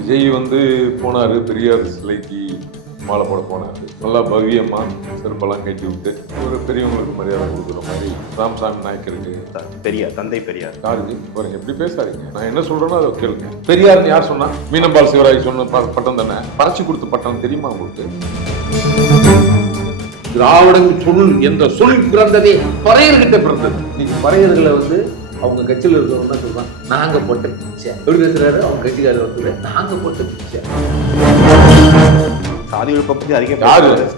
விஜய் வந்து போனாரு பெரியார் சிலைக்கு மாலை போட போனாரு. நல்லா பவ்யமா செருப்பெல்லாம் கட்டி விட்டு ஒரு பெரியவங்களுக்கு மரியாதை கொடுக்குற மாதிரி ராமசாமி நாயக்கருக்கு பெரியார் தந்தை பெரியார் யாருக்கு பாருங்க எப்படி பேசாதீங்க. நான் என்ன சொல்றேனோ அதை கேளுங்க. பெரியார்னு யார் சொன்னா? மீனம்பால் சிவராஜ் சொன்ன பட்டம் தானே. பறச்சு கொடுத்த பட்டம் தெரியுமா உங்களுக்கு? திராவிடன் சொல் என்ற சொல் பிறந்ததே பறையர்கிட்ட பிறந்தது. நீங்க பறையர்களை வந்து அவங்க கட்சியில் இருக்கிறவங்க சொல்றாங்க நாங்க போட்ட பிச்சை. எப்படி பேசுறாரு அவங்க கட்சிக்காரர் வந்து நாங்க போட்ட பிச்சை. சாதி ஒழிப்பை பத்தி அதிகம்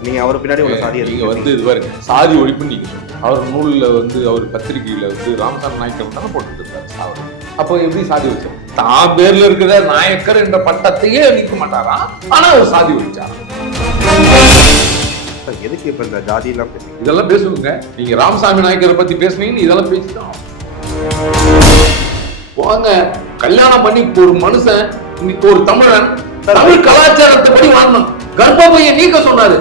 நீங்க அவர் பின்னாடி உள்ள சாதி நீங்க வந்து இது பாருங்க, சாதி ஒழிப்புன்னு நீங்க சொல்லுங்க. அவர் நூல்ல வந்து அவர் பத்திரிகையில வந்து ராமசாமி நாயக்கர் தானே போட்டுட்டு இருக்காரு சாவடி. அப்போ எப்படி சாதி வச்சார்? தான் பேர்ல இருக்கிற நாயக்கர் என்ற பட்டத்தையே அளிக்க மாட்டாரா, ஆனா அவர் சாதி வச்சார். எதுக்கு இப்ப இந்த ஜாதி எல்லாம் பேசுறீங்க? இதெல்லாம் பேசுவீங்க. நீங்க ராமசாமி நாயக்கரை பத்தி பேசுனீங்கன்னு இதெல்லாம் பேசிதான் போங்க. கல்யாணம் பண்ணி ஒரு மனுஷன் இன்னைக்கு ஒரு தமிழன் தமிழ் கலாச்சாரத்தை படி வாழணும். கர்ப்பப்பையை நீக்க சொன்னாரு.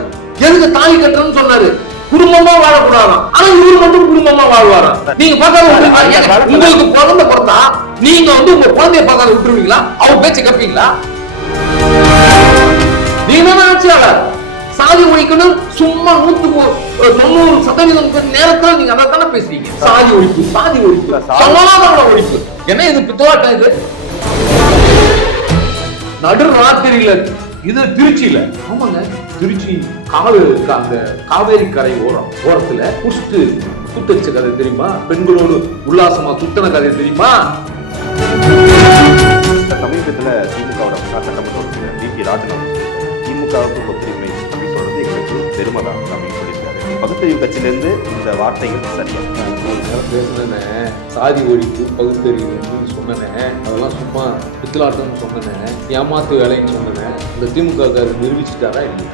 எதுக்கு தாலி கட்டணும்னு சொன்னாரு. குடும்பமா வாழக்கூடாதான். ஆனா இவரு மட்டும் குடும்பமா வாழ்வாராம். நீங்க பார்க்காத உங்களுக்கு குழந்தை பிறந்தா நீங்க வந்து உங்க குழந்தைய பார்க்காத விட்டுருவீங்களா? அவங்க பேச்சு கேட்பீங்களா? நீங்க தானே ஆட்சியாளர். சாதி ஒழிக்கணும் சும்மா 190% நேரத்தில் நீங்க அதை தானே பேசுறீங்க. சாதி ஒழிப்பு சாதி ஒழிப்பு சமாதான ஒழிப்பு. என்ன இது பித்தலாட்டம்? இது நடு ராத்திரியில இது திருச்சியில. ஆமாங்க, திருச்சி அந்த காவேரி கரை ஓரத்துல குத்தடிச்ச கதை தெரியுமா? பெண்களோடு உல்லாசமா சுத்தன கதை தெரியுமா? சமீபத்துல திமுகவோட சட்டமன்ற உறுப்பினர் டிபி ராஜன் திமுகவுக்கு ஒத்துழைமை அப்படின்னு சொல்றது எங்களுக்கு பெருமைதான் அப்படின்னு சொல்லியிருக்காரு. பகுத்தறிவு கட்சியிலிருந்து இந்த வார்த்தைகள் சரியா பேசுனேன். சாதி ஒழிப்பு பகுத்தறிவுன்னு சொன்னேன். அதெல்லாம் சும்மா பித்தலாட்டம்னு சொன்னேன். ஏமாத்து வேலைன்னு சொன்னேன். இந்த திமுக நிரூபிச்சுட்டாரா இல்லையா?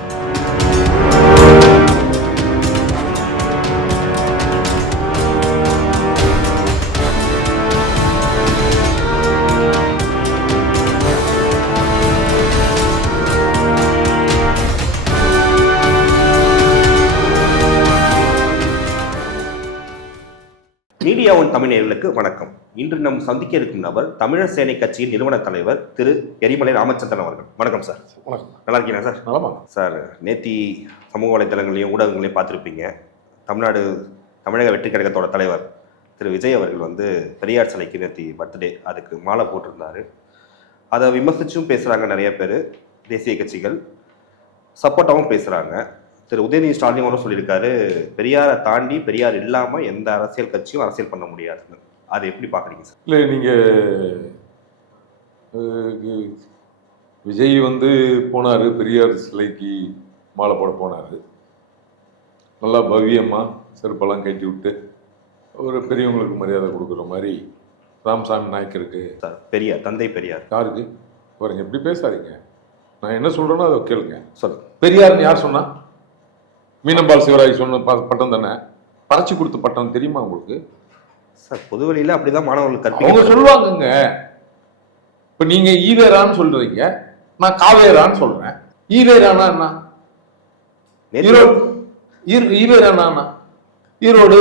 மீடியா ஒன் தமிழர்களுக்கு வணக்கம். இன்று நம் சந்திக்க இருக்கும் நபர் தமிழர் சேனை கட்சியின் நிறுவன தலைவர் திரு எரிமலை ராமச்சந்திரன் அவர்கள். வணக்கம் சார். வணக்கம். நல்லா இருக்கீங்களா சார்? நலமா சார். நேத்தி சமூக வலைதளங்களையும் ஊடகங்களையும் பார்த்துருப்பீங்க. தமிழக வெற்றி கழகத்தோட தலைவர் திரு விஜய் அவர்கள் வந்து பெரியார் சிலைக்கு நேத்தி பர்த்டே அதுக்கு மாலை போட்டிருந்தாரு. அதை விமர்சிச்சும் பேசுகிறாங்க நிறைய பேர். தேசிய கட்சிகள் சப்போர்ட்டாகவும் பேசுகிறாங்க. திரு உதயநிதி ஸ்டாலின் கூட சொல்லியிருக்காரு, பெரியாரை தாண்டி பெரியார் இல்லாமல் எந்த அரசியல் கட்சியும் அரசியல் பண்ண முடியாதுன்னு. அதை எப்படி பார்க்குறீங்க சார்? இல்லை, நீங்கள் விஜய் வந்து போனார் பெரியார் சிலைக்கு மாலை போட போனார். நல்லா பவ்யமாக செருப்பெல்லாம் கட்டி விட்டு ஒரு பெரியவங்களுக்கு மரியாதை கொடுக்குற மாதிரி ராமசாமி நாயக்கருக்கு பெரியார் தந்தை பெரியார் யாருக்கு பாருங்க எப்படி பேசாதீங்க. நான் என்ன சொல்கிறேனோ அதை கேளுங்க. சார், பெரியார்னு யார் சொன்னா? மீனம்பால் சிவராஜ் சொன்ன பட்டம் தானே. பறச்சு கொடுத்த பட்டம் தெரியுமா உங்களுக்கு? சார், பொதுவெளியில் அப்படிதான் மாணவர்களுக்கு அவங்க சொல்லுவாங்கங்க. இப்போ நீங்க ஈவேரான்னு சொல்றீங்க, நான் காவேரான்னு சொல்றேன். ஈவேரானா என்ன? ஈவேரானா ஈரோடு.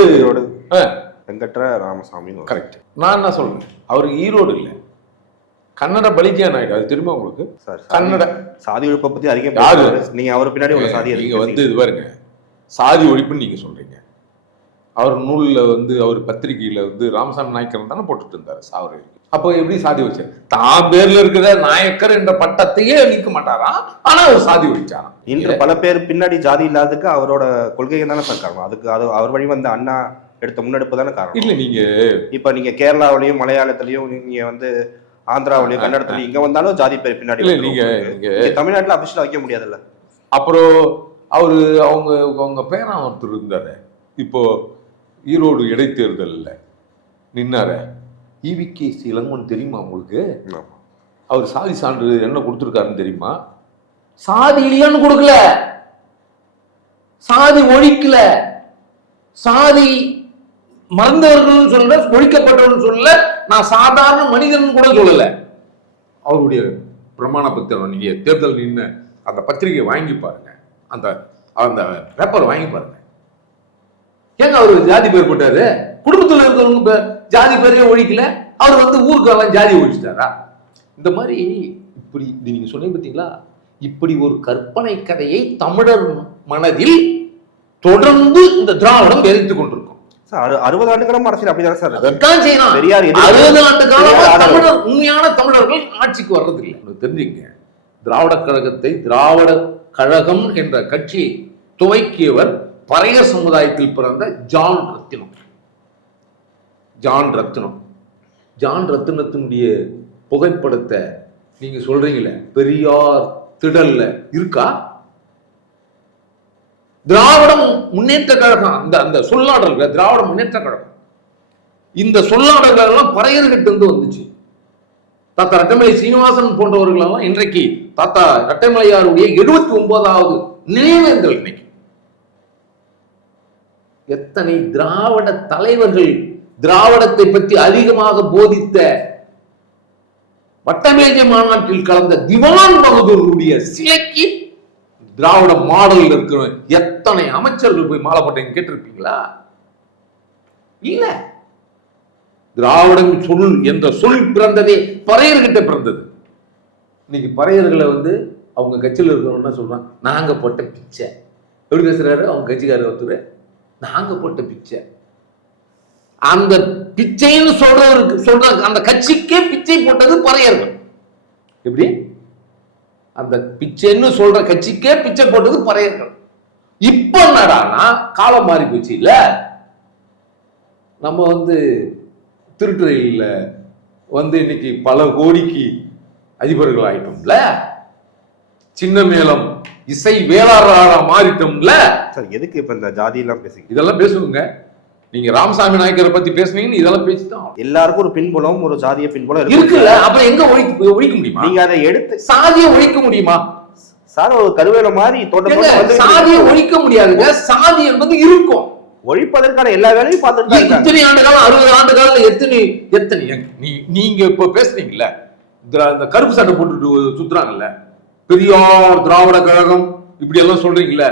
வெங்கட்ர ராமசாமி. கரெக்ட். நான் என்ன சொல்றேன், அவருக்கு ஈரோடு இல்லை, கன்னட பலிஜியா நாயுடு. அது தெரியுமா உங்களுக்கு? கன்னட சாதி ஒழிப்பை பத்தி அதிகம் நீங்க அவர் பின்னாடி உள்ள சாதி நீங்க வந்து இது பாருங்க, சாதி ஒழிப்புன்னு நீங்க சொல்றீங்க. அவர் நூல்ல வந்து அவர் பத்திரிகையில வந்து ராமசாமி நாயக்கர் தானே போட்டுட்டு இருந்தாரு சாவரி. அப்போ எப்படி சாதி வச்சார்? தான் பேர்ல இருக்கிற நாயக்கர் என்ற பட்டத்தையே அளிக்க மாட்டாரா, ஆனா அவர் சாதி வச்சாராம். இன்று பல பேர் பின்னாடி ஜாதி இல்லாததுக்கு அவரோட கொள்கை தானே சார் காரணம். அதுக்கு அவர் வழி வந்த அண்ணா எடுத்த முன்னெடுப்பு தானே காரணம். இல்ல, நீங்க நீங்க கேரளாவிலையும் மலையாளத்திலையும் நீங்க வந்து ஆந்திராவிலையும் கன்னடத்துலையும் இங்க வந்தாலும் ஜாதி பேர் பின்னாடி. நீங்க தமிழ்நாட்டுல அபிஷேகம் வைக்க முடியாதுல்ல. அப்புறம் அவங்க பேரா ஒருத்தர் இருந்தாரு, இப்போ ஈரோடு இடைத்தேர்தலில் நின்னார, EVK இளங்கோன்னு தெரியுமா உங்களுக்கு? அவர் சாதி சான்று என்ன கொடுத்துருக்காருன்னு தெரியுமா? சாதி இல்லைன்னு கொடுக்கல, சாதி ஒழிக்கல, சாதி மறந்தவர்கள் சொல்ல, ஒழிக்கப்பட்டவர்கள் சொல்ல, நான் சாதாரண மனிதன் கூட சொல்லல. அவருடைய பிரமாண பத்திரம் நீங்க தேர்தல் நின்று அந்த பத்திரிகை வாங்கி பாருங்க, அந்த பேப்பர் வாங்கி பாருங்க. ஏங்க அவரு ஜாதி பேர் போட்டாரு? குடும்பத்தில் இருக்கிறவங்க ஜாதி பேரையே ஒழிக்கல, அவர் வந்து ஊருக்கெல்லாம் ஜாதி ஒழிச்சிட்டாரா? இந்த மாதிரி இப்படி இது நீங்க சொன்னீங்க பார்த்தீங்களா, இப்படி ஒரு கற்பனை கதையை தமிழர் மனதில் தொடர்ந்து இந்த திராவிடம் விதைத்துக் கொண்டிருக்கும். 60 ஆண்டுகளும் அரசியல் அப்படிதான் சார். அதற்கான் செய்யலாம். பெரியார் 60 ஆண்டு காலமா தமிழர் உண்மையான தமிழர்கள் ஆட்சிக்கு வர்றதில்லை. தெரிஞ்சுங்க, திராவிட கழகத்தை திராவிட கழகம் என்ற கட்சியை துவக்கியவர் பறையர் சமுதாயத்தில் பிறந்த ஜான் ரத்தினம். ஜான் ரத்தினத்தினுடைய புகைப்படத்தை நீங்க சொல்றீங்களே பெரியார் திடல்ல இருக்கா? திராவிடம் முன்னேற்ற கழகம் அந்த சொல்லாடல்கள், திராவிட முன்னேற்ற கழகம், இந்த சொல்லாடல்கள் எல்லாம் பறையர்கிட்ட இருந்து வந்துச்சு. தாத்தா ரட்டமலை சீனிவாசன் போன்றவர்கள் எல்லாம் இன்றைக்கு தாத்தா ரட்டமலையாருடைய 79வது நினைவேந்தல் இன்னைக்கு. எத்தனை திராவிட தலைவர்கள் திராவிடத்தை பற்றி அதிகமாக போதித்த வட்டமேஜை மாநாட்டில் கலந்த திவான் பகதூருடைய சிலைக்கு திராவிட மாடல் இருக்கிற எத்தனை அமைச்சர்கள் போய் மாலை போட்டீங்க கேட்டிருப்பீங்களா? இல்ல. திராவிடம் சொல் என்ற சொல் பிறந்ததே பறையர்கிட்ட பிறந்தது. இன்னைக்கு பறையர்களை அவங்க கட்சியில் இருக்கிறவங்க சொல்றாங்க, நாங்க போட்ட பிச்சை. எப்படி பேசுறாரு அவங்க கட்சிக்காரர் ஒருத்தர், நாங்க போட்ட பிச்சை. அந்த பிச்சைன்னு சொல்ற அந்த கட்சிக்கே பிச்சை போட்டது பறையர்கள். எப்படி? அந்த பிச்சைன்னு சொல்ற கட்சிக்கே பிச்சை போட்டது பறையர்கள். இப்ப என்னடானா காலம் மாறி போச்சு. இல்ல, நம்ம திருட்டுறையில இன்னைக்கு பல கோடிக்கு அதிபர்கள் ஆயிட்டோம்ல, சின்ன மேளம் இசை வேளாளராக மாறிட்டோம்ல. சார் எதுக்கு இப்ப இந்த ஜாதி எல்லாம் பேசுங்க? இதெல்லாம் பேசுங்க. நீங்க ராமசாமி நாயக்கரை பத்தி பேசுனீங்கன்னு இதெல்லாம் பேசிதான். எல்லாருக்கும் ஒரு பின்புலம், ஒரு ஜாதிய பின்புலம் இருக்குல்ல. அப்புறம் எங்க ஒழிக்க முடியுமா? நீங்க அதை எடுத்து சாதியை ஒழிக்க முடியுமா? சார் ஒரு கருவேல மாதிரி சாதியை ஒழிக்க முடியாதுங்க. சாதி என்பது இருக்கும். ஒழிப்பதற்கான எல்லா வேலையும் பார்த்துட்டு இத்தனை ஆண்டு காலம் 60 ஆண்டு காலம் எத்தனை நீங்க இப்ப பேசுறீங்கல்ல, இந்த கருப்பு சட்டை போட்டுட்டு சுத்துறாங்கல்ல, பெரியார் திராவிட கழகம் இப்படி எல்லாம் சொல்றீங்கல்ல.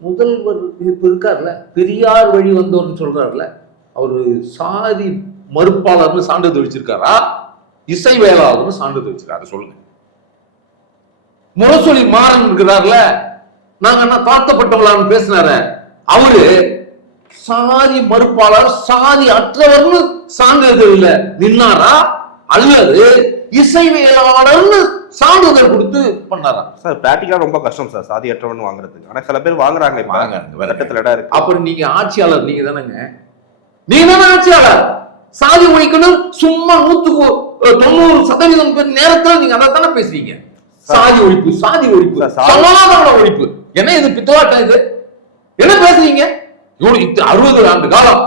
முதல்வர் இப்ப இருக்காருல்ல, பெரியார் வழி வந்தோர்னு சொல்றாருல, அவரு சாதி மறுப்பாளர்னு சான்றிதழ் வச்சிருக்காரா, இசை வேளாளர்னு சான்றிதழ் வச்சிருக்காரு? சொல்லுங்க. முரசொலி மாறன் இருக்கிறார்ல, நாங்க என்ன தாழ்த்தப்பட்டவங்களான்னு பேசினாரு, அவரு சாதி மறுப்பாளர் சாதி அற்றவர்னு சான்றிதழ் நின்னாரா அல்லது இசைவேளாளர்னு சான்றிதழ் கொடுத்து பண்ணாரா? சார் பிராக்டிகலா ரொம்ப கஷ்டம் சார் சாதியற்றவன் வாங்குறதுக்கு. ஆனா சில பேர் வாங்குறாங்க. சட்டத்துல இடம் இருக்கு. அப்புறம் நீங்க ஆட்சியாளர், நீங்க தானேங்க, நீங்க தானே ஆட்சியாளர். சாதி ஒழிக்கணும் சும்மா 190% பேர் நேரத்துல நீங்க அதை தானே பேசுறீங்க. சாதி ஒழிப்பு, சாதி ஒழிப்பு, சமாதான ஒழிப்பு. என்ன இது பித்தவாட்டம்? இது என்ன பேசுறீங்க? 60 ஆண்டு காலம்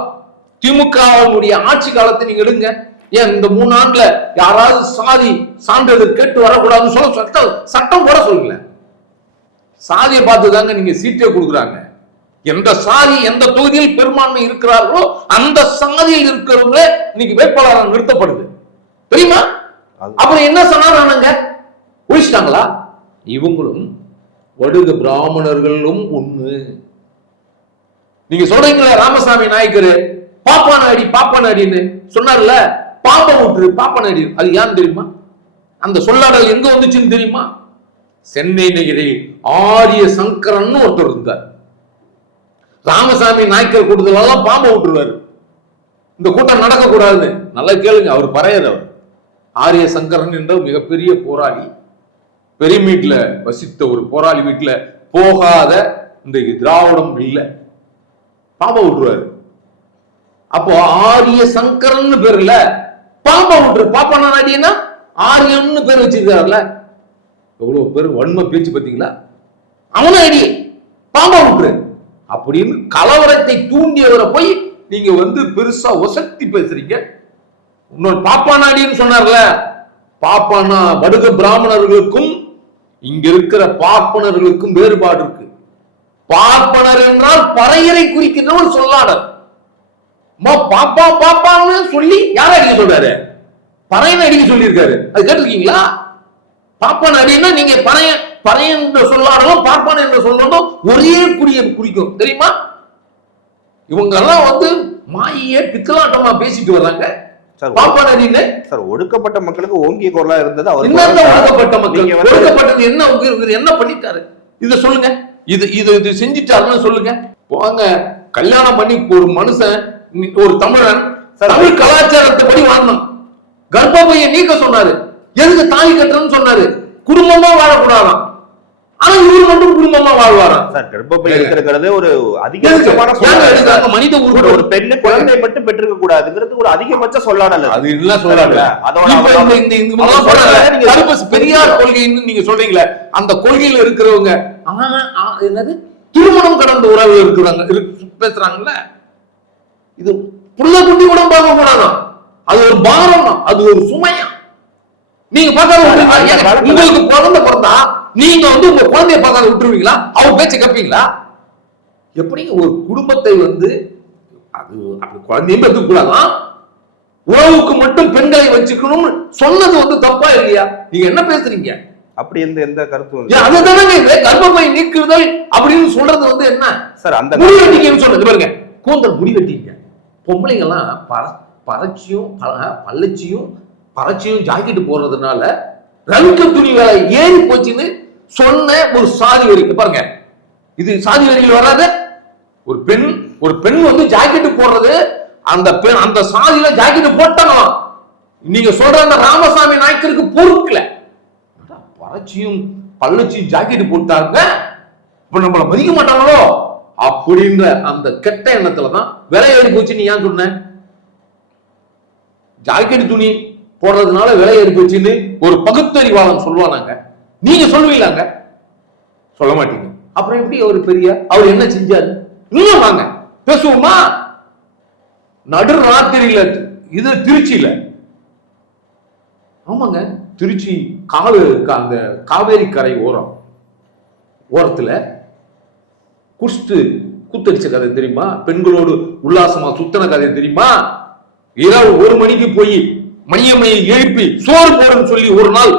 திமுகவுடைய ஆட்சி காலத்தை நீங்க எடுங்க. ஏன் இந்த 3 ஆண்டுல யாராவது சாதி சான்றிதழ் கேட்டு வரக்கூடாதுன்னு சொல்ல சட்டம் போட சொல்லுங்க. சாதியை பார்த்துதாங்க நீங்க சீட்டே கொடுக்குறாங்க. எந்த சாதி எந்த தொகுதியில் பெரும்பான்மை இருக்கிறார்களோ அந்த சாதியில் இருக்கிறவங்களே இன்னைக்கு வேட்பாளராக நிறுத்தப்படுது, தெரியுமா? அப்புறம் என்ன சொன்னாங்க, ஒழிச்சிட்டாங்களா? இவங்களும் வடுக பிராமணர்களும் ஒண்ணு. நீங்க சொல்றீங்களா ராமசாமி நாயக்கர் பாப்பானாடின்னு சொன்னார்ல, பாப்ப விட்டுரு பாப்பானாடி, அது யான்னு தெரியுமா? அந்த சொல்லாடல் எங்க வந்துச்சுன்னு தெரியுமா? சென்னை நகரில் ஆரிய சங்கரன் ஒருத்தர் இருந்தார். ராமசாமி நாயக்கர் கூட்டத்திலாம் பாம்ப விட்டுருவாரு, இந்த கூட்டம் நடக்க கூடாதுன்னு. நல்லா கேளுங்க, அவர் பறையர். அவர் ஆரிய சங்கரன் என்ற மிகப்பெரிய போராளி, பெருமீட்ல வசித்த ஒரு போராளி வீட்டுல போகாத இந்த திராவிடம் இல்லை, பாம்ப விட்டுருவாரு. அப்போ ஆரிய சங்கரன் பேர்ல பாம்ப விட்டுரு பாப்பானா நாடினா ஆரியம்னு பேர் வச்சிருக்காருல்ல. எவ்வளவு பேர் வன்மை பேச்சு பார்த்தீங்களா? அவன அடி பாம்ப விட்டுரு அப்படின்னு கலவரத்தை தூண்டியவரை போய் நீங்க பெருசா ஒசத்தி பேசுறீங்க. இன்னொரு பாப்பானாடின்னு சொன்னார்ல, பாப்பானா வடுக பிராமணர்களுக்கும் இங்க இருக்கிற பார்ப்பனர்களுக்கும் வேறுபாடு இருக்கு. பார்ப்பனர் என்றால் பறையரை குறிக்கின்ற ஒரு சொல்லாடல். பாப்பா பாப்பான்னு சொல்லி யார அடிக்க சொல்றாரு? பறையன் அடிக்க சொல்லியிருக்காரு. அது கேட்டிருக்கீங்களா? பாப்பான் அடின்னா நீங்க பறையன் என்ற சொல்லாடலும் பார்ப்பான் என்ற சொல்லாடலும் ஒரே குறிக்கும், தெரியுமா? இவங்க எல்லாம் மாயே பித்தலாட்டமா பேசிட்டு வர்றாங்க. பாப்பானரின்னு சார் ஒடுக்கப்பட்ட மக்களுக்கு ஓங்கிய குரலா இருந்தது அவர். என்னென்ன ஒடுக்கப்பட்ட மக்கள்? ஒடுக்கப்பட்டது என்ன பண்ணிட்டாரு? இத சொல்லுங்க. இது செஞ்சுட்டாருன்னு சொல்லுங்க. போங்க, கல்யாணம் பண்ணி ஒரு மனுஷன், ஒரு தமிழன் தமிழ் கலாச்சாரத்தை படி வாழணும். கர்ப்பப்பையை நீக்க சொன்னாரு. எதுக்கு தாலி கட்டுறன்னு சொன்னாரு? குடும்பமா வாழக்கூடாதான். ஆனா இவரு மட்டும் குடும்பமா வாழ்வாராம். சார் கர்ப்பப்பை இருக்கிறது ஒரு அதிகபட்சமான மனித உருவம். ஒரு பெண்ணு குழந்தை மட்டும் பெற்றிருக்க கூடாதுங்கிறது ஒரு அதிகபட்ச சொல்லாடல். அது இல்ல சொல்லாடல. பெரியார் கொள்கைன்னு நீங்க சொல்றீங்களே, அந்த கொள்கையில இருக்கிறவங்க என்னது திருமணம் கடந்த உறவு இருக்கிறாங்க பேசுறாங்கல்ல. இது புள்ள குட்டி கூட பார்க்க கூடாதான். அது ஒரு பாரம், அது ஒரு சுமையா. நீங்க பார்த்தாலும் உங்களுக்கு குழந்தை பிறந்தா நீங்க உங்க குழந்தைய பார்த்தாலும் விட்டுருவீங்களா? அவர் பேச்ச கேட்பீங்களா? எப்படி ஒரு குடும்பத்தை அது அப்படி குழந்தையும் பெற்றுக்க கூடாதான், உறவுக்கு மட்டும் பெண்களை வச்சுக்கணும் சொன்னது தப்பா இல்லையா? நீங்க என்ன பேசுறீங்க? அப்படி எந்த கருத்து அதுதானே கர்ப்பப்பை நீக்குதல் அப்படின்னு சொல்றது என்ன சார்? அந்த முடி வெட்டிக்கன்னு சொல்றது பாருங்க, கூந்தல் முடி வெட்டிங்க. பொம்பளைங்க எல்லாம் பறச்சியும் ஜாக்கெட்டு போடுறதுனால ரவிக்க துணி வேலை ஏறி போச்சுன்னு சொன்ன ஒரு சாதி வரிக்கு பாருங்க. இது சாதி வரிகள் வராது. ஒரு பெண் ஜாக்கெட்டு போடுறது, அந்த சாதியில ஜாக்கெட்டு போட்டாங்க. நீங்க சொல்ற அந்த ராமசாமி நாயக்கருக்கு பொறுக்கல. பறச்சியும் பள்ளச்சியும் ஜாக்கெட்டு போட்டாங்க, இப்ப நம்மள மதிக்க மாட்டாங்களோ அப்படின்ற அந்த கெட்ட எண்ணத்துலதான் விலை ஏறி போச்சு. நீ ஏன் சொன்ன? ஜாக்கெட் துணி போடுறதுனால விலை ஏறி போச்சுன்னு ஒரு பகுத்தறிவாளன் சொல்லுவானாங்க. நீங்க சொல்லுவீங்களாங்க? சொல்ல மாட்டீங்க. அப்புறம் எப்படி அவர் என்ன செஞ்சாரு? இன்னும் வாங்க பேசுவோமா? நடு ராத்திரியில இது திருச்சியில, ஆமாங்க திருச்சி அந்த காவேரி கரை ஓரத்துல குத்தடிச்ச கதை தெரியுமா? பெண்களோடு உல்லாசமா சுத்தன கதை தெரியுமா? இரவு 1 மணிக்கு போய் மணியம்மையை எழுப்பி சோறு போடுன்னு சொல்லி ஒரு நாள்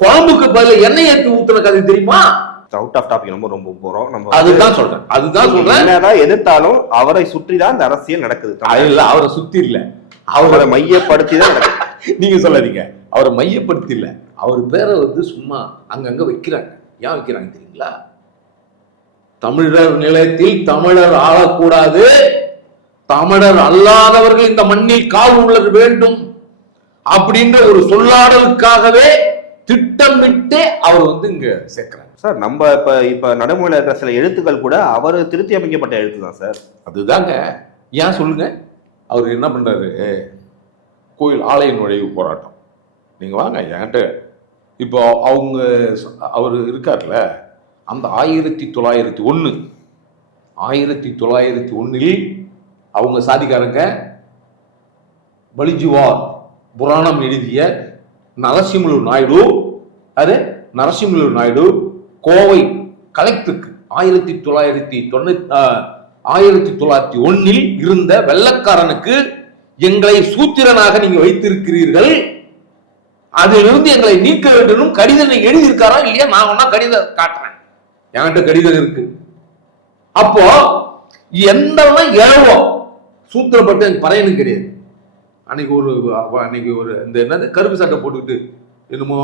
குழம்புக்கு பதில எண்ணெய் ஏற்றி ஊத்துன கதை தெரியுமா? அவுட் ஆஃப் டாபிக் ரொம்ப போறோம் நம்ம. அதுதான் சொல்றேன். என்னதான் எதிர்த்தாலும் அவரை சுற்றி தான் இந்த அரசியல் நடக்குது. இல்ல, அவரை சுத்தி இல்ல, அவரை மையப்படுத்தி தான் நடக்குது. நீங்க சொல்லாதீங்க, அவரை மையப்படுத்தி இல்ல. அவர் பேரை சும்மா அங்கங்க வைக்கிறாங்க. ஏன் வைக்கிறாங்க தெரியுங்களா? தமிழர் நிலையத்தில் தமிழர் ஆளக்கூடாது, தமிழர் அல்லாதவர்கள் இந்த மண்ணில் கால் உள்ளது வேண்டும் அப்படின்ற ஒரு சொல்லாடலுக்காகவே திட்டமிட்டு அவர் இங்க சேர்க்கிறாங்க. சார் நம்ம இப்ப நடைமுறையில் இருக்கிற சில எழுத்துக்கள் கூட அவர் திருத்தி அமைக்கப்பட்ட எழுத்து தான் சார். அதுதாங்க. ஏன் சொல்லுங்க? அவர் என்ன பண்றாரு? கோயில் ஆலய நுழைவு போராட்டம். நீங்க வாங்க என்கிட்ட. இப்போ அவர் இருக்கார்ல, அந்த 1901 அவங்க சாதிக்காரங்க பலிஜுவார் புராணம் எழுதிய நரசிம்மலு நாயுடு கோவை கலெக்டருக்கு 1901 இருந்த வெள்ளக்காரனுக்கு எங்களை சூத்திரனாக நீங்க வைத்திருக்கிறீர்கள், அதிலிருந்து எங்களை நீக்க வேண்டும் கடிதம் எழுதியிருக்காரா இல்லையா? நான் ஒன்னா கடிதம் காட்டுறேன், என்கிட்ட கடிதம் இருக்கு. அப்போ எந்த இழவோ சூத்திரப்பட்டு பறையனும் கிடையாது. அன்னைக்கு ஒரு இந்த என்னது கருப்பு சட்டை போட்டுக்கிட்டு என்னமோ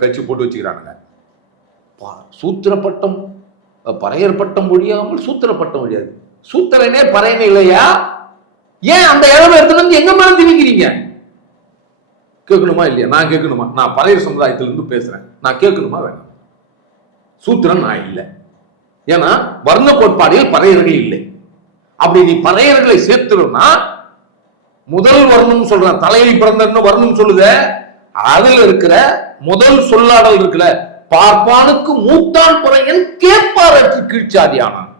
கட்சி போட்டு வச்சுக்கிறானுங்க. சூத்திரப்பட்டம் பறையர் பட்டம் ஒழியாமல் சூத்திரப்பட்டம் ஒழியாது. சூத்திரனே பறையன் இல்லையா? ஏன் அந்த இழவை எடுத்து எங்க மேல திணிக்கிறீங்க? கேட்கணுமா இல்லையா? நான் கேட்கணுமா? நான் பறையர் சமுதாயத்திலிருந்து பேசுறேன், நான் கேட்கணுமா வேணும்? சூத்திரன் நான் இல்லை. ஏன்னா வர்ண கோட்பாடில் பறையர்கள் இல்லை. அப்படி நீ பறையர்களை சேர்த்துனா முதல் வர்ணம் சொல்ற தலையில் பிறந்தன்னு வர்ணம் சொல்லுத, அதுல இருக்கிற முதல் சொல்லாடல் இருக்குல்ல, பார்ப்பானுக்கு மூத்தான் பறையன் கேட்பாரற்று கீழ்ச்சாதியானான்.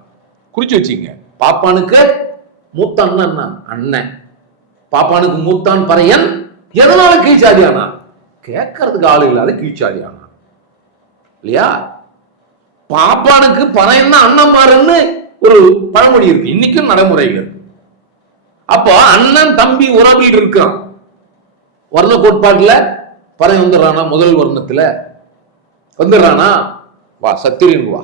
குறிச்சு வச்சுங்க. பாப்பானுக்கு மூத்தான் என்ன? அண்ணன். பாப்பானுக்கு மூத்தான் பறையன் எதனால கீழ்ச்சாதியானா? கேட்கறதுக்கு ஆளு இல்லாத கீழ்ச்சாதியானா இல்லையா? பாப்பானுக்கு பறையன்னா அண்ணன்மாருன்னு ஒரு பழமொழி இருக்கு, இன்னைக்கும் நடைமுறையில் இருக்கு. அப்போ அண்ணன் தம்பி உறவில் இருக்கான். வர்ண கோட்பாட்டுல பறையன் வந்துடுறானா? முதல் வர்ணத்துல வந்துடுறானா? வா சத்திரியன் வா.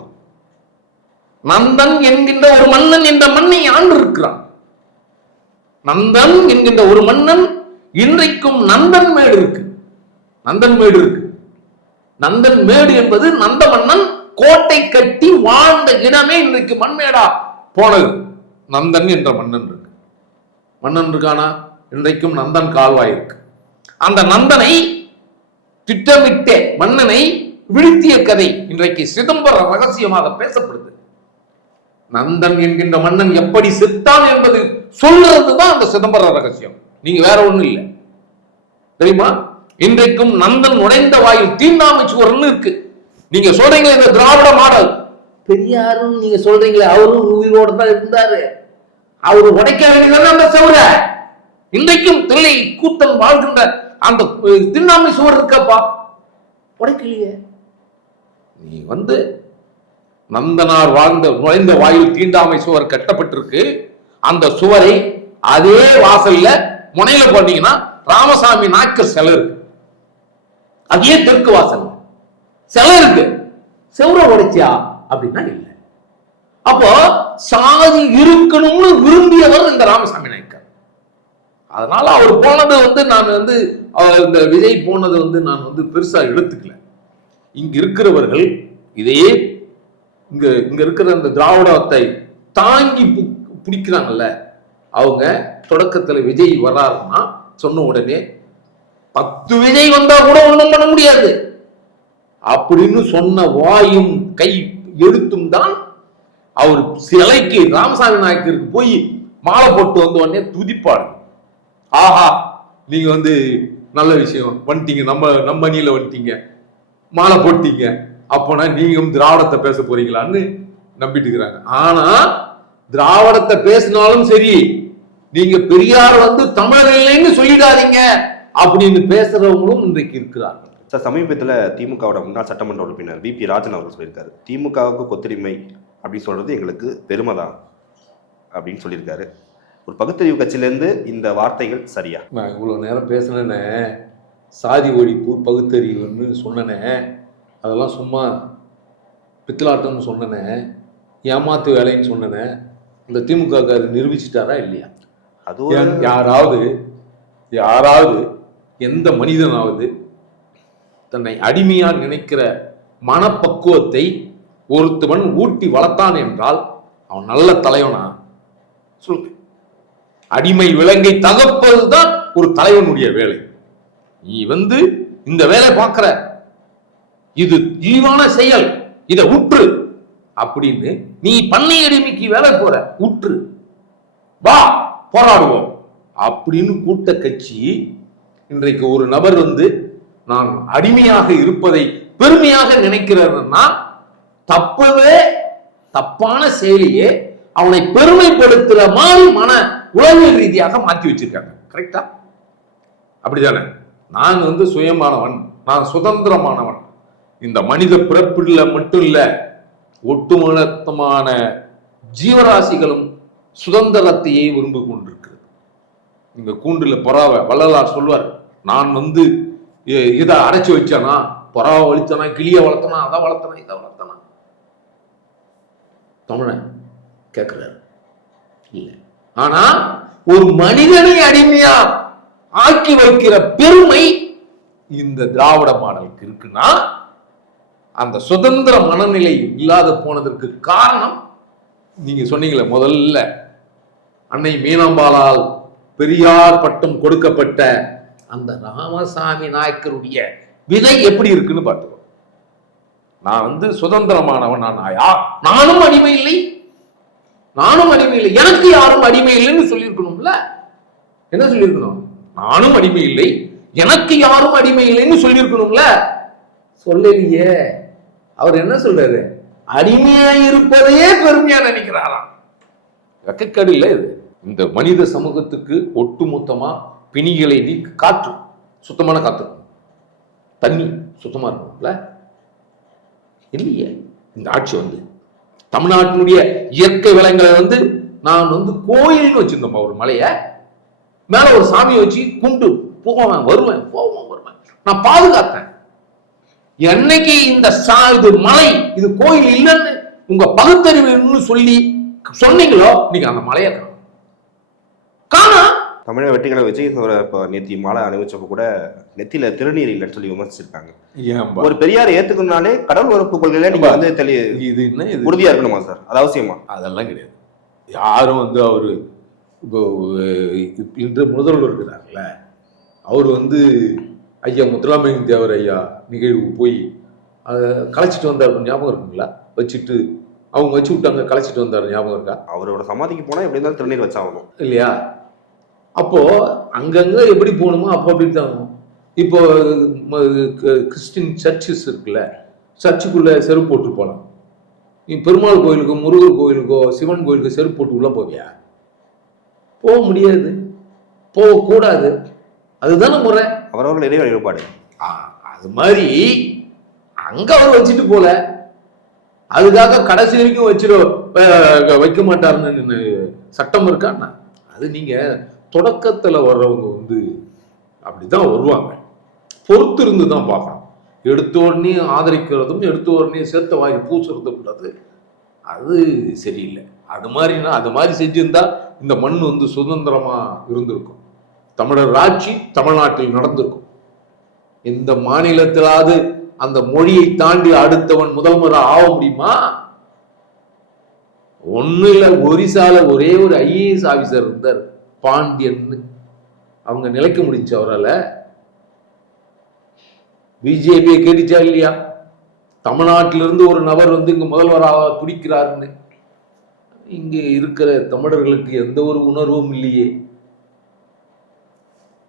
நந்தன் என்கின்ற ஒரு மன்னன் இந்த மண்ணை ஆண்டு இருக்கிறான். நந்தன் என்கின்ற ஒரு மன்னன் இன்றைக்கும் நந்தன்மேடு இருக்கு. நந்தன்மேடு இருக்கு. நந்தன்மேடு என்பது நந்த மன்னன் கோட்டை கட்டி வாழ்ந்த இடமே இன்றைக்கு மண்மேடா போனது. நந்தன் என்ற மன்னன் இருக்கு. மன்னன் இருக்கானா? இன்றைக்கும் நந்தன் கால்வாய் இருக்கு. அந்த நந்தனை திட்டமிட்ட மன்னனை வீழ்த்திய கதை இன்றைக்கு சிதம்பர ரகசியமாக பேசப்படுது. நந்தன் என்கின்ற மன்னன் எப்படி செத்தான் என்பது சொல்றதுதான் அந்த சிதம்பர ரகசியம். நீங்க வேற ஒண்ணும் இல்லை. தெரியுமா? இன்றைக்கும் நந்தன் நுழைந்த வாயில் தீண்டாமை சுவர்னு இருக்கு. நீங்க சொல்றீங்க இந்த திராவிட மாடல், பெரியாரும் நீங்க சொல்றீங்களே அவரும் உயிரோட தான் இருந்தாரு, அவரு உடைக்க வேண்டியதான அந்த சுவர. இன்றைக்கும் தில்லை கூத்தன் வாழ்கின்ற அந்த தீண்டாமை சுவர் இருக்கப்பா, உடைக்கலையே. நீ நந்தனார் வாழ்ந்த நுழைந்த வாயில் தீண்டாமை சுவர் கட்டப்பட்டிருக்கு. அந்த சுவரை அதே வாசல்ல முனையில போனீங்கன்னா ராமசாமி நாயக்கர் சிலை இருக்கு. அதே தெற்கு வாசல் சிலை இருக்கு. செவர உடைச்சியா அப்படின்னா இல்லை. அப்போ சாதி இருக்கணும்னு விரும்பியவர் இந்த ராமசாமி நாயக்கர். அதனால அவர் போனது நான் இந்த விஜய் போனது நான் பெருசா எடுத்துக்கல. இங்க இருக்கிறவர்கள் இதையே இங்க இருக்கிற அந்த திராவிடத்தை தாங்கி பிடிக்கிறாங்கல்ல, அவங்க தொடக்கத்துல விஜய் வர்றாருன்னா சொன்ன உடனே 10 விஜய் வந்தா கூட ஒண்ணும் பண்ண முடியாது அப்படின்னு சொன்ன வாயும் கை எழுத்தும் தான் அவர் சிலைக்கு ராமசாமி நாயக்கருக்கு போய் மாலை போட்டு வந்த உடனே துதிப்பாடு. ஆஹா, நீங்க நல்ல விஷயம் வந்துட்டீங்க, நம்ம அணியில வந்துட்டீங்க, மாலை போட்டீங்க, அப்போனா நீங்க திராவிடத்தை பேச போறீங்களான்னு நம்பிட்டு இருக்கிறாங்க. ஆனா திராவிடத்தை பேசினாலும் சரி, நீங்க பெரியார் தமிழர் இல்லைன்னு சொல்லிடாதீங்க அப்படின்னு பேசுறவங்களும் இன்றைக்கு இருக்கிறார்கள். சார், சமீபத்தில் திமுகவோட முன்னாள் சட்டமன்ற உறுப்பினர் VP ராஜன் அவர்கள் சொல்லியிருக்காரு, திமுகவுக்கு கொத்தடிமை அப்படின்னு சொல்றது எங்களுக்கு பெருமை தான் அப்படின்னு சொல்லியிருக்காரு. ஒரு பகுத்தறிவு கட்சியிலேருந்து இந்த வார்த்தைகள் சரியா? நான் இவ்வளோ நேரம் பேசினேனே, சாதி ஒழிப்பு பகுத்தறிவுன்னு சொன்னனே, அதெல்லாம் சும்மா பித்தலாட்டம்னு சொன்னனே, ஏமாத்து வேலைன்னு சொன்னனே, இந்த திமுக நிரூபிச்சிட்டாரா இல்லையா? அது யாராவது எந்த மனிதனாவது தன்னை அடிமையா நினைக்கிற மனப்பக்குவத்தை ஒருத்தவன் ஊட்டி வளர்த்தான் என்றால் அவன் நல்ல தலைவனா? சொல்லு. அடிமை விலங்கை தகப்பதுதான் ஒரு தலைவனுடைய வேலை. நீ இந்த வேலை பார்க்கிற, இது இழிவான செயல், இதை உற்று அப்படின்னு நீ பண்ணை அடிமைக்கு வேலை போற, உற்று வா போராடுவோம் அப்படின்னு கூட்ட கட்சி இன்றைக்கு ஒரு நபர் நான் அடிமையாக இருப்பதை பெருமையாக நினைக்கிறேன்னா தப்பான செயலியே அவனை பெருமைப்படுத்துற மாதிரி மன உளவியல் ரீதியாக மாற்றி வச்சிருக்காங்க. கரெக்டா? அப்படிதானே? நான் சுயமானவன், நான் சுதந்திரமானவன். இந்த மனித பிறப்பில் மட்டும் இல்ல, ஒட்டுமொத்தமான ஜீவராசிகளும் சுதந்திரத்தையே விரும்பி கொண்டிருக்கிறது. இந்த கூண்டுல புறாவை வள்ளலார் சொல்வார், நான் இதை அடைச்சு வச்சானா, புறாவை வலித்தனா, கிளிய வளர்த்தனா, அதை வளர்த்தனா, இதை வளர்த்தனா? தமிழன் கேட்கிறாரு இல்ல. ஆனா ஒரு மனிதனை அடிமையா ஆக்கி வைக்கிற பெருமை இந்த திராவிட மாடலுக்கு இருக்குன்னா, அந்த சுதந்திர மனநிலை இல்லாத போனதற்கு காரணம் நீங்க சொன்னீங்களே முதல்ல, அன்னை மீனாம்பாளால் பெரியார் பட்டம் கொடுக்கப்பட்ட அந்த ராமசாமி நாயக்கருடைய விதை எப்படி இருக்குன்னு பார்த்துக்கோ. நான் சுதந்திரமானவன், நானும் அடிமை இல்லை, எனக்கு யாரும் அடிமை இல்லைன்னு சொல்லியிருக்கணும்ல. என்ன சொல்லியிருக்கணும்? நானும் அடிமை இல்லை, எனக்கு யாரும் அடிமை இல்லைன்னு சொல்லியிருக்கணும்ல. சொல்லலையே. அவர் என்ன சொல்றாரு? அடிமையா இருப்பதையே பெருமையா நினைக்கிறாராம். வெக்கக்கேடு இல்லை இது. இந்த மனித சமூகத்துக்கு ஒட்டுமொத்தமா பிணிகளை நீக்க காற்று, சுத்தமான காற்று, தண்ணி சுத்தமா இருக்கணும்ல. இல்லையே. இந்த ஆட்சி தமிழ்நாட்டினுடைய இயற்கை வளங்களை நான் கோயில்னு வச்சிருந்தோம். ஒரு மலைய மேல ஒரு சாமியை வச்சு கும்பிட்டு போவேன் வருவேன் நான் பாதுகாத்தேன். என்னைக்கு இந்த இது மலை, இது கோயில் இல்லைன்னு உங்க பகுத்தறிவுன்னு சொல்லி சொன்னீங்களோ, நீங்க அந்த மலையை காணா. தமிழக வெற்றிகளை விஜய் இப்போ நேற்று மாலை அணிவிச்சப்போ கூட நெத்தியில திருநீர் இல்லைன்னு சொல்லி விமர்சிச்சிருக்காங்க. ஒரு பெரியாரை ஏத்துக்கணும்னாலே கடவுள் வரப்பு கொள்கையில நீங்க வந்து இது என்ன இது உறுதியா இருக்கணுமா சார்? அது அவசியமா? அதெல்லாம் கிடையாது. யாரும் வந்து அவரு இப்போ இன்று முதல்வர் இருக்கிறார்ல, அவர் வந்து ஐயா முத்துராமலிங்க தேவர் ஐயா நிகழ்வு போய் அதை கலைச்சிட்டு வந்தார், ஞாபகம் இருக்குங்களா? வச்சுட்டு அவங்க வச்சு விட்டாங்க, கலைச்சிட்டு வந்தார், ஞாபகம் இருக்கா? அவரோட சமாதிக்கு போனா எப்படி இருந்தாலும் திருநீர் வச்சாகணும் இல்லையா? அப்போ அங்கங்க எப்படி போகணுமோ அப்போ அப்படி தான். இப்போ கிறிஸ்டின் சர்ச்சஸ் இருக்குல்ல, சர்ச்சுக்குள்ள செருப்பு போட்டு போகலாம். நீ பெருமாள் கோயிலுக்கோ முருகர் கோயிலுக்கோ சிவன் கோயிலுக்கோ செருப்பு போட்டு உள்ள போவியா? போக முடியாது, போகக்கூடாது. அதுதானே முறை. அவரவர்கள் இறை வழிபாடு. அது மாதிரி அங்க அவர் வச்சுட்டு போல, அதுக்காக கடைசி வரைக்கும் வைக்க மாட்டாருன்னு சட்டம் இருக்கான்னா? அது நீங்க தொடக்கத்துல வர்றவங்க வந்து அப்படிதான் வருவாங்க. பொறுத்து இருந்து தான் பார்க்கணும். எடுத்த உடனே ஆதரிக்கிறதும் எடுத்த உடனே சேர்த்த வாங்கி பூசுறதும் கூடாது, அது சரியில்லை. அது மாதிரி செஞ்சிருந்தா இந்த மண் வந்து சுதந்திரமா இருந்திருக்கும். தமிழர் ஆட்சி தமிழ்நாட்டில் நடந்திருக்கும். இந்த மாநிலத்திலாவது அந்த மொழியை தாண்டி அடுத்தவன் முதல்வர் ஆக முடியுமா? ஒண்ணு இல்ல, ஒரிசால ஒரே ஒரு IAS ஆபீசர் இருந்தார், பாண்டியன். அவங்க நிலைக்க முடிஞ்சு அவரால். பிஜேபியை கேட்டுச்சா இல்லையா? தமிழ்நாட்டிலிருந்து ஒரு நபர் வந்து இங்க முதல்வராக துடிக்கிறாருன்னு. இங்க இருக்கிற தமிழர்களுக்கு எந்த ஒரு உணர்வும் இல்லையே.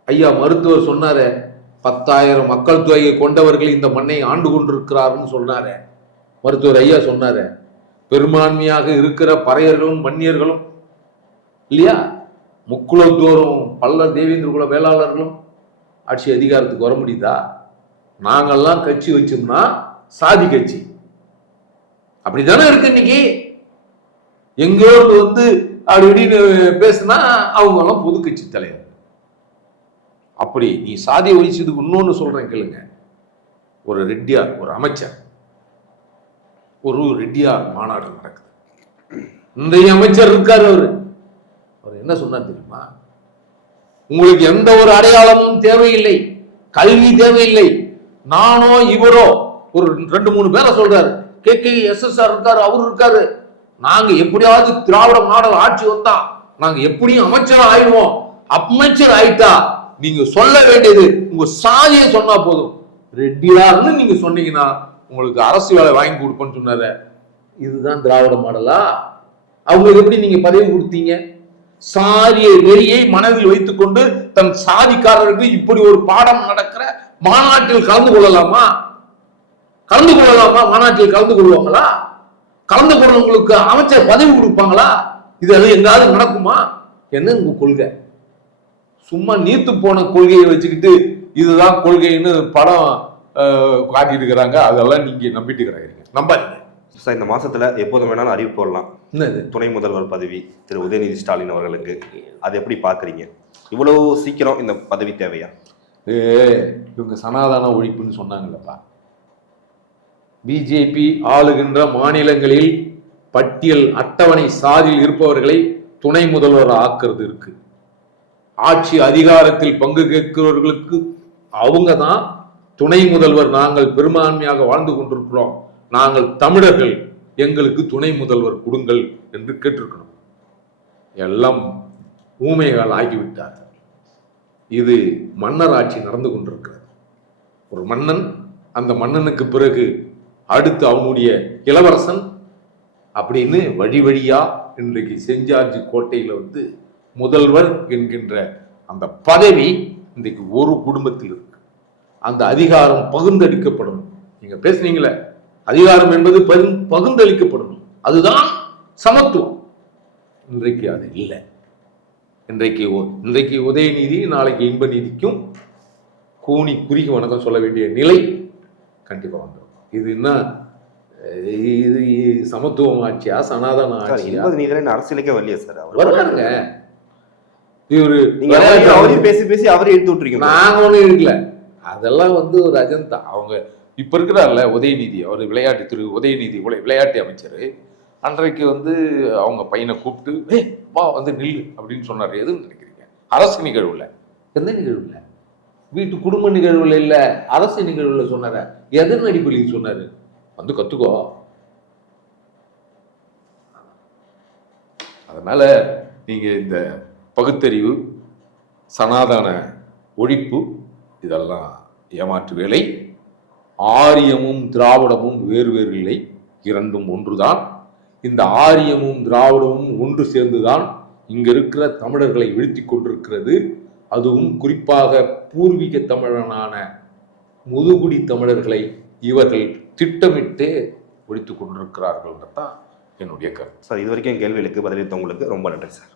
ஐயா மருத்துவர் சொன்னார, 10,000 மக்கள் தொகையை கொண்டவர்கள் இந்த மண்ணை ஆண்டு கொண்டிருக்கிறாருன்னு சொன்னார மருத்துவர் ஐயா சொன்னார. பெரும்பான்மையாக இருக்கிற பறையர்களும் வன்னியர்களும் இல்லையா, முக்குலத்தோறும் பல்ல தேவேந்திர குல வேளாளர்களும் ஆட்சி அதிகாரத்துக்கு வர முடியுதா? நாங்கெல்லாம் கட்சி வச்சோம்னா சாதி கட்சி அப்படித்தானே இருக்கு. இன்னைக்கு எங்கோ வந்து அப்படின்னு பேசுனா அவங்க எல்லாம் பொது கட்சி தலைவர். அப்படி நீ சாதியை ஒழிச்சதுக்கு இன்னொன்னு சொல்றேன் கேளுங்க. ஒரு ரெட்டியார், ஒரு அமைச்சர், ஒரு ரெட்டியார் மாநாடு நடக்குது. இன்றைய அமைச்சர் இருக்காரு, அவர் என்ன சொன்னார் தெரியுமா? உங்களுக்கு எந்த ஒரு அடையாளமும் தேவையில்லை, கல்வி தேவையில்லை, நானோ இவரோ, ஒரு 2-3 பேரை சொல்றாரு. KKSSR இருக்காரு, அவர் இருக்காரு. நாங்க எப்படியாவது திராவிட மாடல் ஆட்சி வந்தா நாங்க எப்படியும் அமைச்சர் ஆயிடுவோம். அமைச்சர் ஆயிட்டா நீங்க சொல்ல வேண்டியது உங்க சாதியை சொன்னா போதும். ரெட்டியார்னு நீங்க சொன்னீங்கன்னா உங்களுக்கு அரசு வேலை வாங்கி கொடுப்பேன்னு சொன்னாரு. இதுதான் திராவிட மாடலா? அவங்களுக்கு எப்படி நீங்க பதவி கொடுத்தீங்க? சாதிய வெறியை மனதில் வைத்துக் கொண்டு தன் சாதிக்காரர்களுக்கு இப்படி ஒரு பாடம் நடக்கிற மாநாட்டில் கலந்து கொள்ளலாமா? மாநாட்டில் கலந்து கொள்வாங்களா? கலந்து கொள்றவங்களுக்கு அமைச்சர் பதவி கொடுப்பாங்களா? இது எங்காவது நடக்குமா? என்ன உங்க கொள்கை? சும்மா நீத்து போன கொள்கையை வச்சுக்கிட்டு இதுதான் கொள்கைன்னு படம் காட்டிட்டு இருக்கிறாங்க. அதெல்லாம் நீங்க நம்பிட்டு இருக்கிறாங்க, நம்பாதீங்க. சார், இந்த மாசத்துல எப்போதும் வேணாலும் அறிவிப்பு வரலாம். துணை முதல்வர் பதவி திரு உதயநிதி ஸ்டாலின் அவர்களுக்கு. அதை எப்படி பாக்குறீங்க? இவ்வளவு சீக்கிரம் இந்த பதவி தேவையா? இவங்க சனாதன ஒழிப்புன்னு சொன்னாங்கல்லப்பா. பிஜேபி ஆளுகின்ற மாநிலங்களில் பட்டியல் அட்டவணை சாதியில் இருப்பவர்களை துணை முதல்வர் ஆக்குறது இருக்கு. ஆட்சி அதிகாரத்தில் பங்கு கேட்கிறவர்களுக்கு அவங்க தான் துணை முதல்வர். நாங்கள் பெரும்பான்மையாக வாழ்ந்து கொண்டிருக்கிறோம், நாங்கள் தமிழர்கள், எங்களுக்கு துணை முதல்வர் கொடுங்கள் என்று கேட்டிருக்கணும். எல்லாம் ஊமைகள் ஆகிவிட்டார்கள். இது மன்னர் ஆட்சி நடந்து கொண்டிருக்கிறது. ஒரு மன்னன், அந்த மன்னனுக்கு பிறகு அடுத்து அவனுடைய இளவரசன் அப்படின்னு வழி வழியா இன்றைக்கு சென்ட் ஜார்ஜ் கோட்டையில வந்து முதல்வர் என்கின்ற அந்த பதவி இன்றைக்கு ஒரு குடும்பத்தில் இருக்கு. அந்த அதிகாரம் பகிர்ந்தளிக்கப்படணும். நீங்க பேசுனீங்களே, அதிகாரம் என்பது பகிர்ந்தளிக்கப்படணும், அதுதான் சமத்துவம். இன்றைக்கு அது இல்லை. இன்றைக்கு உதயநிதி, நாளைக்கு இன்ப நீதிக்கும் கூனி குறுகி வணக்கம் சொல்ல வேண்டிய நிலை கண்டிப்பா வந்துடும். இது என்ன, இது சமத்துவம் ஆட்சியா சனாதன ஆட்சியா? அரசியலுக்கே வரலையா சார்? வருவாருங்க. இவரு பேசி பேசி அவரே எடுத்து விட்டுருக்கீங்க. நாங்க ஒண்ணும் இருக்கல. அதெல்லாம் வந்து ஒரு அஜந்தா. அவங்க இப்ப இருக்கிறார்ல உதயநிதி, அவர் திரு உதயநிதி விளையாட்டு அமைச்சர். அன்றைக்கு வந்து அவங்க பையனை கூப்பிட்டு வா வந்து நில்லு அப்படின்னு சொன்னார். எதுன்னு நினைக்கிறீங்க? அரசு நிகழ்வுல. எந்த நிகழ்வுல? வீட்டு குடும்ப நிகழ்வுல இல்ல, அரசு நிகழ்வுல சொன்னார. எதன் அடிப்படையில் சொன்னாரு? வந்து கத்துக்கோ. அதனால நீங்க இந்த பகுத்தறிவு, சனாதன ஒழிப்பு இதெல்லாம் ஏமாற்று வேலை. ஆரியமும் திராவிடமும் வேறு வேறு இல்லை, இரண்டும் ஒன்றுதான். இந்த ஆரியமும் திராவிடமும் ஒன்று சேர்ந்துதான் இங்க இருக்கிற தமிழர்களை வீழ்த்தி கொண்டிருக்கிறது. அதுவும் குறிப்பாக பூர்வீக தமிழனான முதுகுடி தமிழர்களை இவர்கள் திட்டமிட்டே ஒழித்துக் கொண்டிருக்கிறார்கள் தான் என்னுடைய கருத்து. சார், இது வரைக்கும் கேள்விகளுக்கு பதிலளித்தவங்களுக்கு ரொம்ப நன்றி சார்.